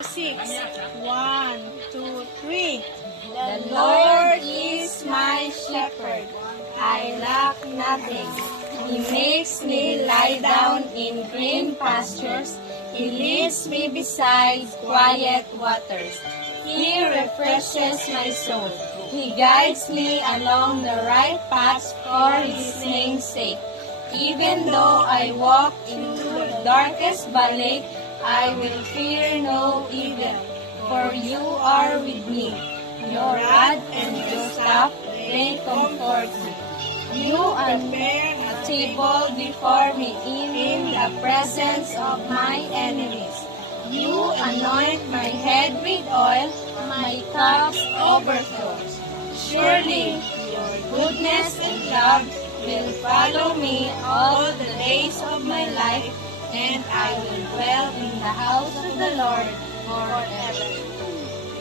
6. 1, 2, 3. The Lord is my shepherd. I lack nothing. He makes me lie down in green pastures. He leads me beside quiet waters. He refreshes my soul. He guides me along the right paths for His name's sake. Even though I walk into the darkest valley, I will fear no evil, for you are with me. Your rod and your staff, they comfort me. You prepare a table before me in the presence of my enemies. You anoint my head with oil, my cup overflows. Surely your goodness and love will follow me all the days of my life, and I will dwell in the house of the Lord forever.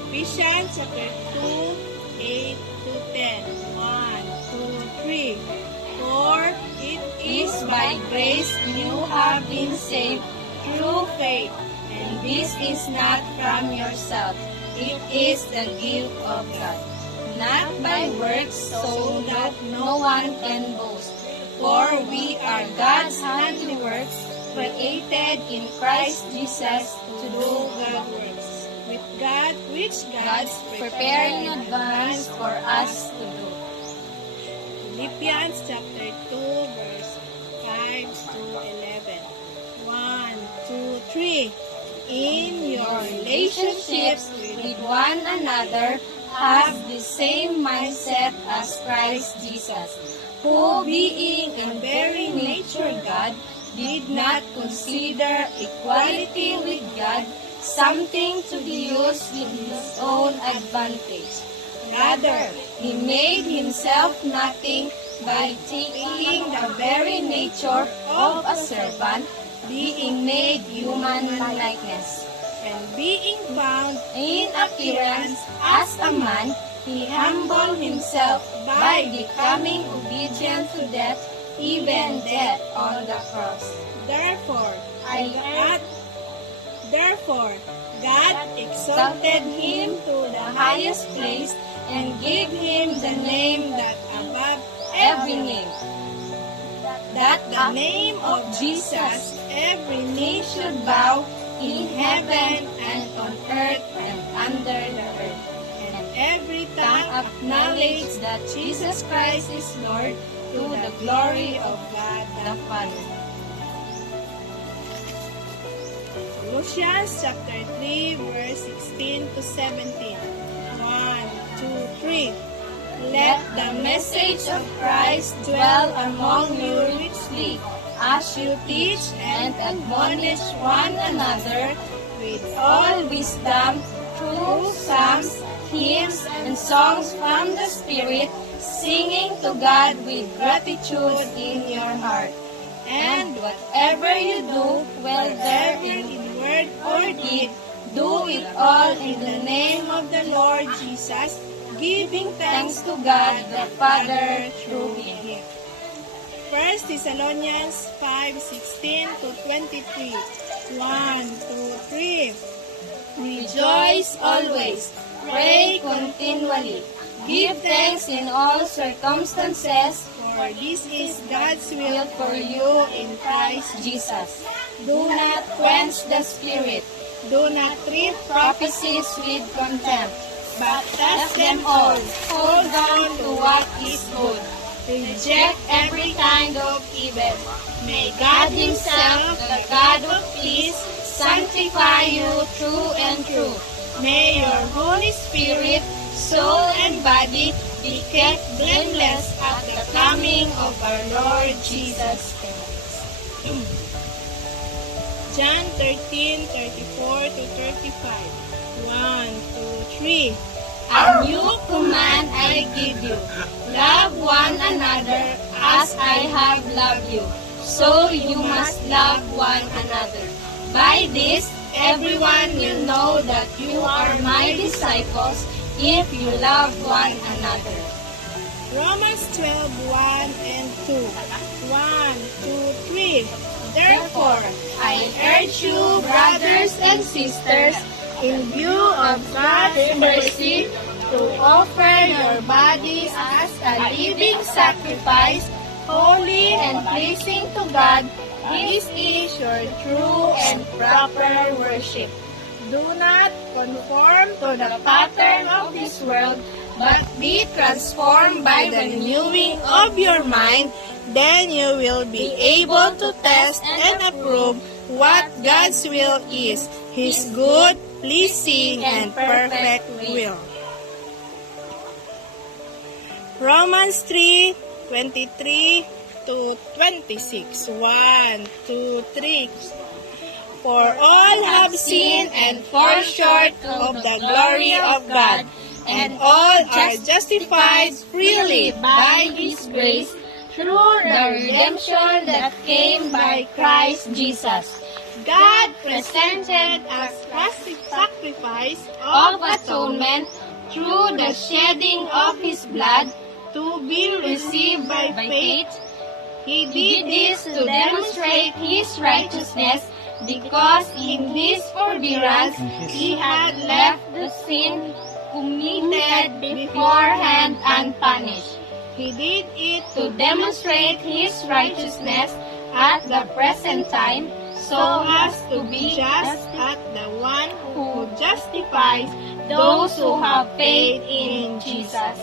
Ephesians chapter 2, 8 to 10. 1, 2, 3. For it Is by grace you have been saved through faith, and this is not from yourself. It is the gift of God, not by works, so that no one can boast. For we are God's handiwork, created in Christ Jesus to do good works, which God's preparing in advance for us to do. Philippians chapter 2, verse 5 to 11. 1, 2, 3. In your Relationships with one another have the same mindset as Christ Jesus, who being in very nature God, did not consider equality with God something to be used in his own advantage. Rather, he made himself nothing by taking the very nature of a servant, being made human likeness. and being found In appearance as a man, he humbled himself by becoming obedient to death, even death on the cross. Therefore, I God exalted him to the highest place and gave him the name that above every name, that the name of Jesus every knee should bow in heaven and on earth and under the earth, and every tongue tongue acknowledge that Jesus Christ is Lord, to the glory of God the Father. Colossians chapter 3, verse 16 to 17. 1, 2, 3. Let the message of Christ dwell among you richly, as you teach and admonish one another with all wisdom through psalms, hymns, and songs from the Spirit, singing to God with gratitude in your heart. And whatever you do, whether in word or deed, do it all in the name of the Lord Jesus, giving thanks thanks to God the Father through Him. 1 Thessalonians 5:16 to 23. 1, 2, 3. Rejoice always, pray continually, give thanks in all circumstances, For this is God's will will for you in Christ Jesus. Do not quench the Spirit, Do not treat prophecies with contempt, but test them all, hold on to what is good, reject every kind of evil. May God Himself, the God of peace, sanctify you through and through. May your Holy Spirit, soul and body be kept blameless at the coming of our Lord Jesus Christ. John 13:34 to 35. 1, 2, 3. A new command I give you, love one another as I have loved you. So you must love one another. By this, everyone will know that you are my disciples if you love one another. Romans 12:1 and 2. 1, 2, 3. Therefore, I urge you, brothers and sisters, in view of God's mercy, to offer your bodies as a living sacrifice, holy and pleasing to God. This is your true and proper worship. Do not conform to the pattern of this world, but be transformed by the renewing of your mind. Then you will be able to test and approve what God's will is, His good, pleasing, and perfect will. Romans 3:23 to 26. 1, 2, 3. For all have sinned and fall short of the glory of God, and all are justified freely by His grace through the redemption that came by Christ Jesus. God presented as a sacrifice of atonement through the shedding of His blood to be received by faith. He did this to demonstrate His righteousness, because in His forbearance He had left the sin committed beforehand unpunished. He did it to demonstrate His righteousness at the present time, so as to be just at the one who justifies those who have faith in Jesus.